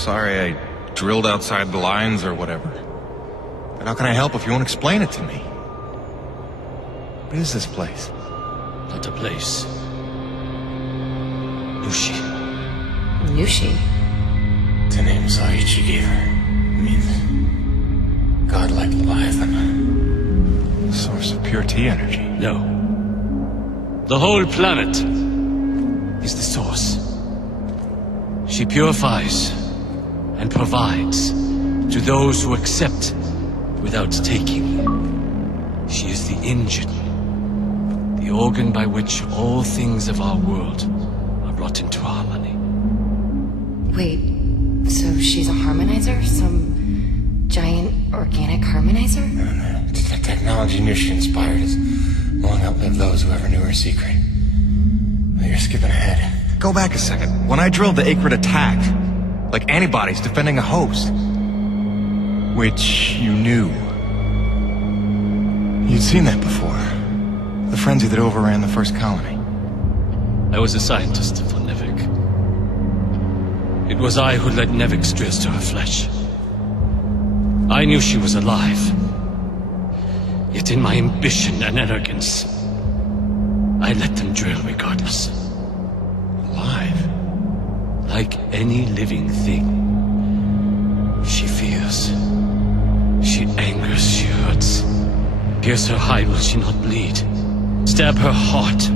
sorry I drilled outside the lines or whatever. But how can I help if you won't explain it to me? What is this place? Not a place. Nushi. Nushi? It's a name Saichi gave her. It means godlike Leviathan. Source of pure T energy. No. The whole planet is the source. She purifies and provides to those who accept without taking. She is the engine, the organ by which all things of our world are brought into harmony. Wait, so she's a harmonizer? Some giant organic harmonizer? The technology Nushi inspired has long outlived those who ever knew her secret. But you're skipping ahead. Go back a second. When I drilled, the Akrid attacked. Like antibodies defending a host. Which you knew. You'd seen that before. The frenzy that overran the first colony. I was a scientist for Nevik. It was I who led Nevik Stris to her flesh. I knew she was alive. Yet in my ambition and arrogance, I let them drill regardless. Alive? Like any living thing. She fears. She angers, she hurts. Pierce her hide, will she not bleed? Stab her heart,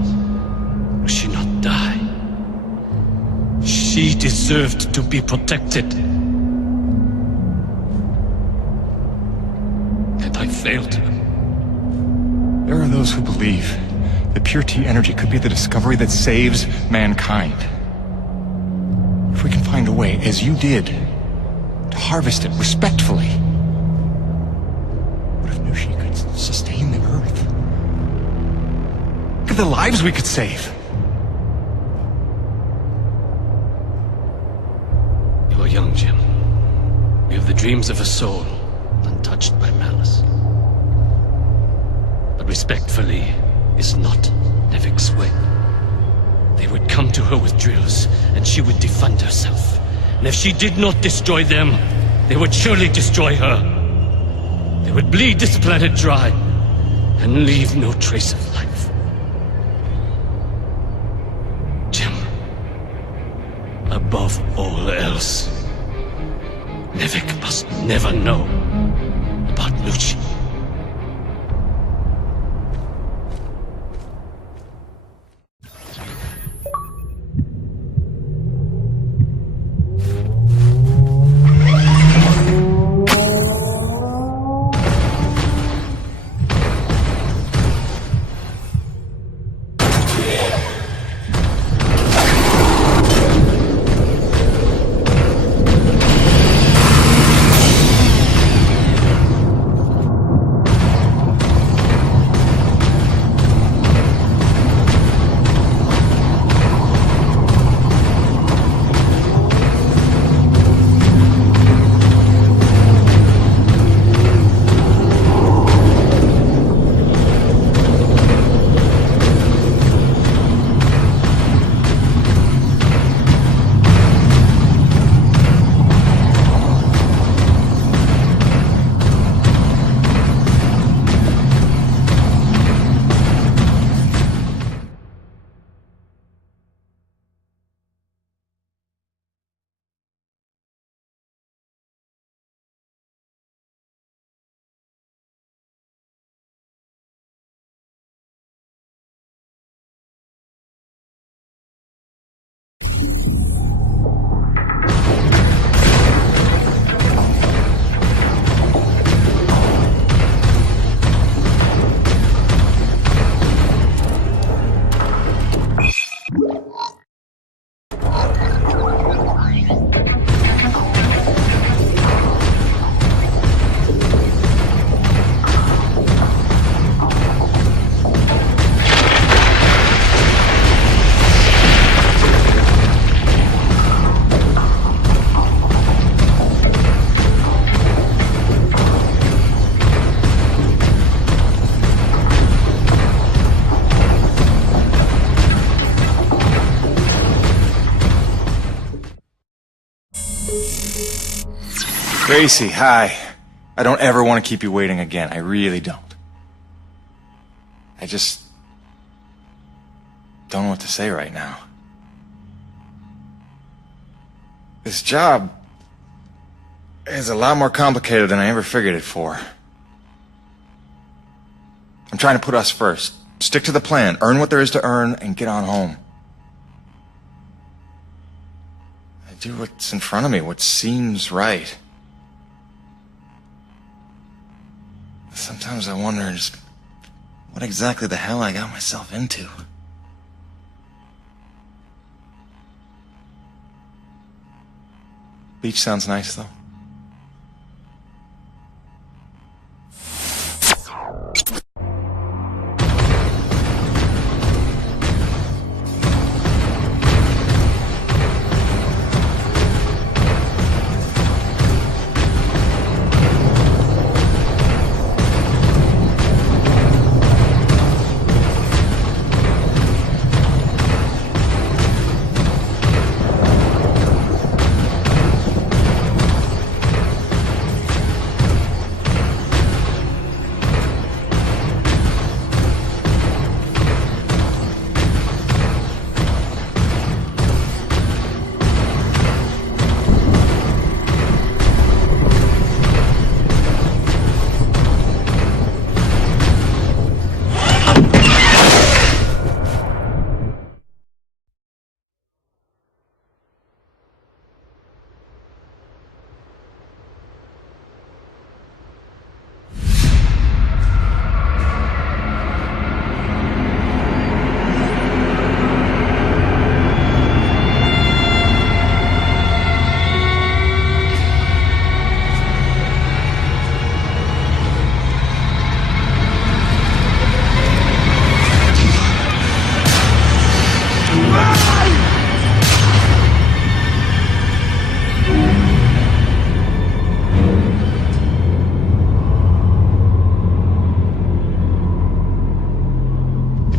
will she not die? She deserved to be protected. And I failed her. There are those who believe that pure T energy could be the discovery that saves mankind. If we can find a way, as you did, to harvest it respectfully. What if Nushi could sustain the Earth? Look at the lives we could save. You are young, Jim. You have the dreams of a soul, untouched by malice. But respectfully is not Nevik's way. They would come to her with drills, and she would defend herself. And if she did not destroy them, they would surely destroy her. They would bleed this planet dry, and leave no trace of life. Jim, above all else, Nevik must never know about Nushi. Gracie, hi. I don't ever want to keep you waiting again. I really don't. I just don't know what to say right now. This job is a lot more complicated than I ever figured it for. I'm trying to put us first. Stick to the plan, earn what there is to earn, and get on home. I do what's in front of me, what seems right. Sometimes I wonder just what exactly the hell I got myself into. Beach sounds nice, though.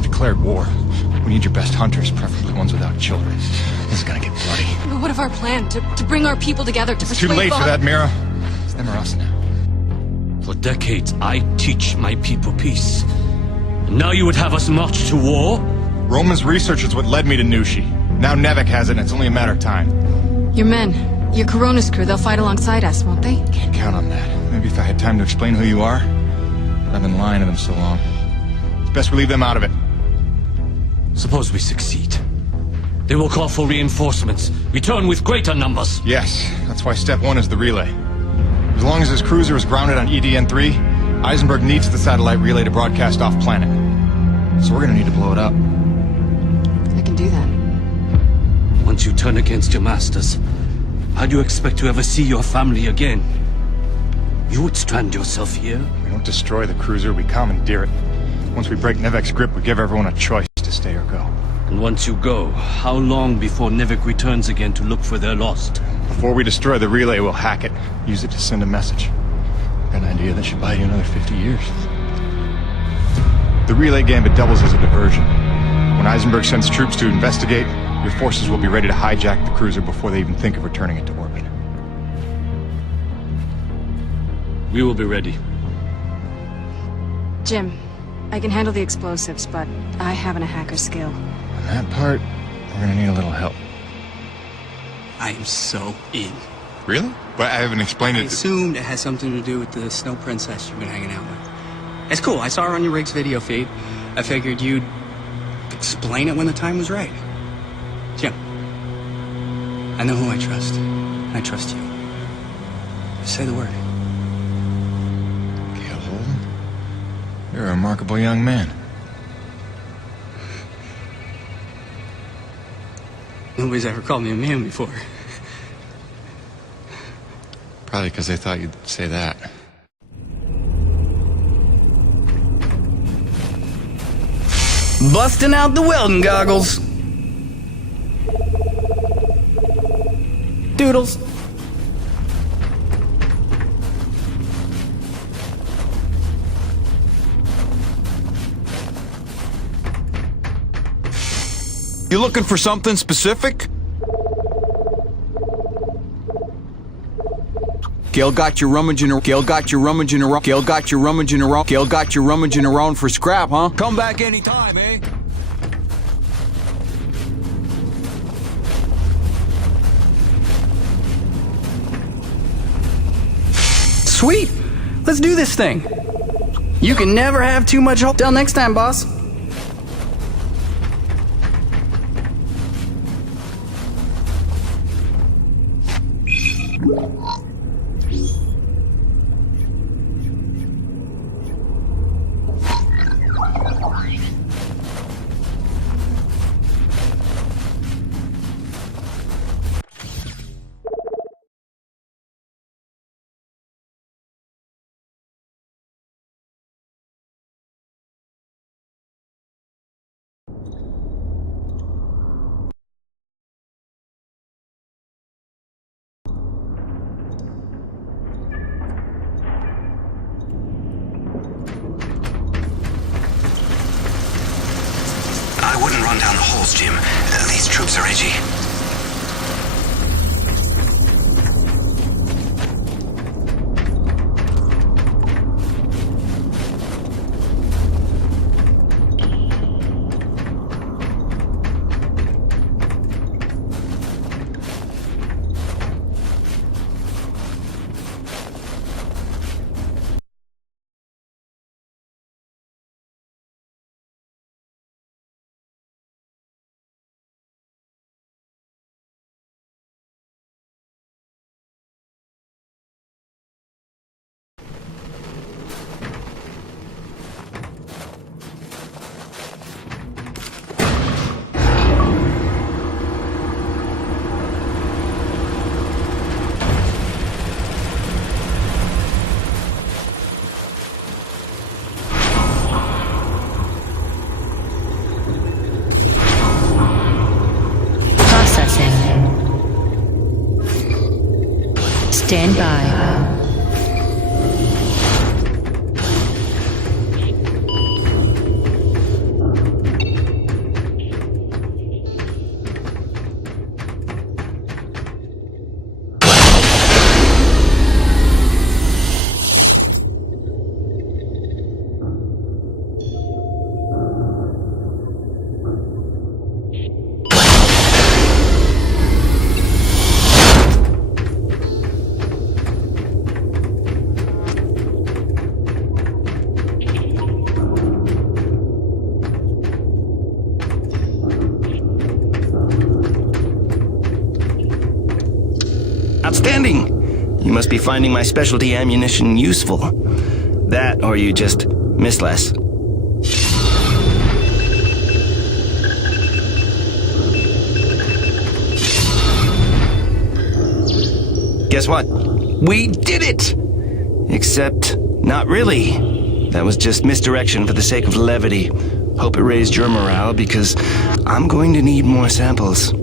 Declared war. We need your best hunters, preferably ones without children. This is gonna get bloody. But what of our plan? To bring our people together, to It's persuade too late for Bob- that, Mira. It's them or us now. For decades, I teach my people peace. And now you would have us march to war? Roman's research is what led me to Nushi. Now Nevek has it, and it's only a matter of time. Your men, your Coronas crew, they'll fight alongside us, won't they? Can't count on that. Maybe if I had time to explain who you are. But I've been lying to them so long. It's best we leave them out of it. Suppose we succeed. They will call for reinforcements. Return with greater numbers. Yes, that's why step one is the relay. As long as his cruiser is grounded on EDN-3, Eisenberg needs the satellite relay to broadcast off planet. So we're gonna need to blow it up. I can do that. Once you turn against your masters, how do you expect to ever see your family again? You would strand yourself here? We don't destroy the cruiser, we commandeer it. Once we break Nevek's grip, we give everyone a choice to stay or go. And once you go, how long before Nevek returns again to look for their lost? Before we destroy the relay, we'll hack it. Use it to send a message. Got an idea that should buy you another 50 years. The relay gambit doubles as a diversion. When Eisenberg sends troops to investigate, your forces will be ready to hijack the cruiser before they even think of returning it to orbit. We will be ready. Jim, I can handle the explosives, but I haven't a hacker skill. On that part, we're gonna need a little help. I am so in. Really? But I haven't explained I it. assumed it has something to do with the snow princess you've been hanging out with. It's cool. I saw her on your Riggs video feed. I figured you'd explain it when the time was right. Jim, I know who I trust. I trust you. Just say the word. Gale Holden? You're a remarkable young man. Nobody's ever called me a man before. Probably because they thought you'd say that. Busting out the welding goggles. Doodles. You looking for something specific? Gail got you rummaging around. Gail got you rummaging around. Gail got you rummaging around. Gail got you rummaging around for scrap, huh? Come back anytime, eh? Sweet! Let's do this thing! You can never have too much hope. Till next time, boss. I wouldn't run down the holes, Jim. These troops are edgy. Stand by. Outstanding! You must be finding my specialty ammunition useful. That, or you just miss less. Guess what? We did it! Except, not really. That was just misdirection for the sake of levity. Hope it raised your morale, because I'm going to need more samples.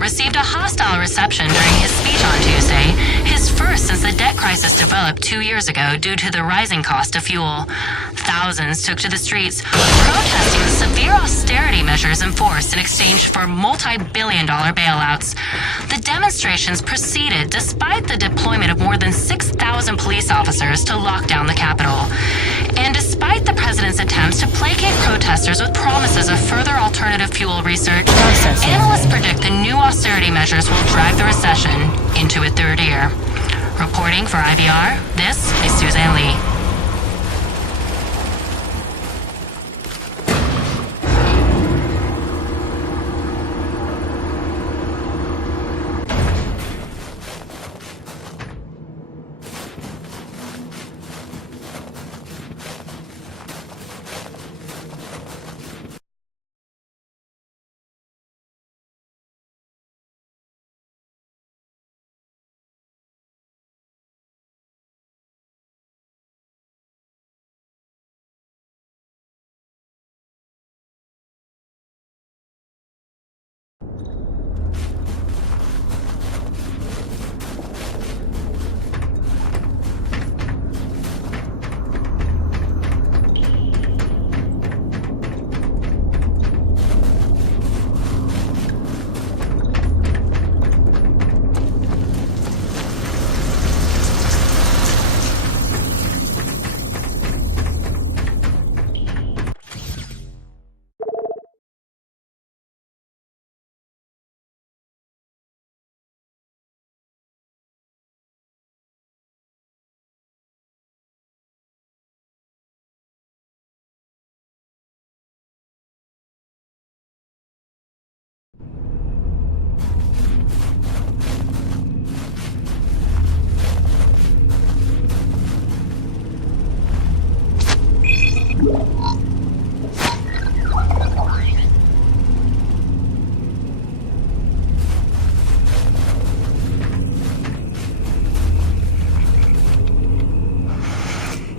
Received a hostile reception during his speech on Tuesday, his first since the debt crisis developed 2 years ago due to the rising cost of fuel. Thousands took to the streets, protesting the severe austerity measures enforced in exchange for multi-billion-dollar bailouts. The demonstrations proceeded despite the deployment of more than 6,000 police officers to lock down the Capitol. And despite the president's attempts to placate protesters with promises of further alternative fuel research, analysts predict the new austerity measures will drag the recession into a third year. Reporting for IVR, this is Suzanne Lee.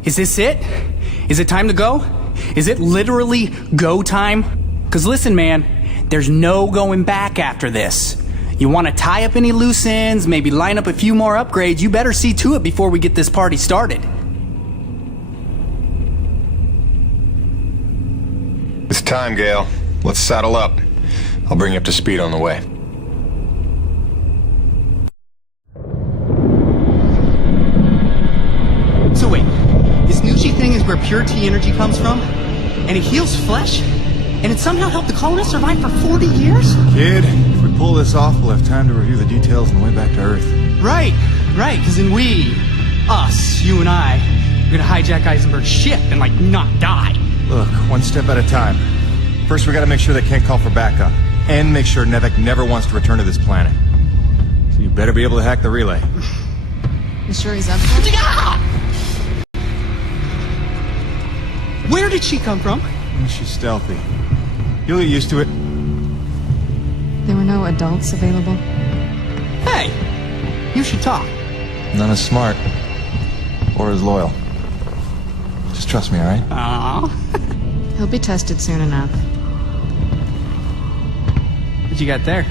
Is this it? Is it time to go? Is it literally go time? Because listen, man, there's no going back after this. You want to tie up any loose ends, maybe line up a few more upgrades, you better see to it before we get this party started. It's time, Gale. Let's saddle up. I'll bring you up to speed on the way. So wait, this Nushi thing is where pure T energy comes from? And it heals flesh? And it somehow helped the colonists survive for 40 years? Kid, if we pull this off, we'll have time to review the details on the way back to Earth. Right, because then us, you and I, we're gonna hijack Eisenberg's ship and, like, not die. Look, one step at a time. First, we gotta make sure they can't call for backup. And make sure Nevek never wants to return to this planet. So you better be able to hack the relay. You sure he's up for it? Where did she come from? She's stealthy. You'll get used to it. There were no adults available. Hey, you should talk. None as smart. Or as loyal. Just trust me, alright? Aww. He'll be tested soon enough. What you got there?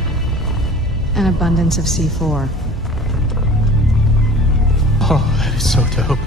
An abundance of C4. Oh, that is so dope.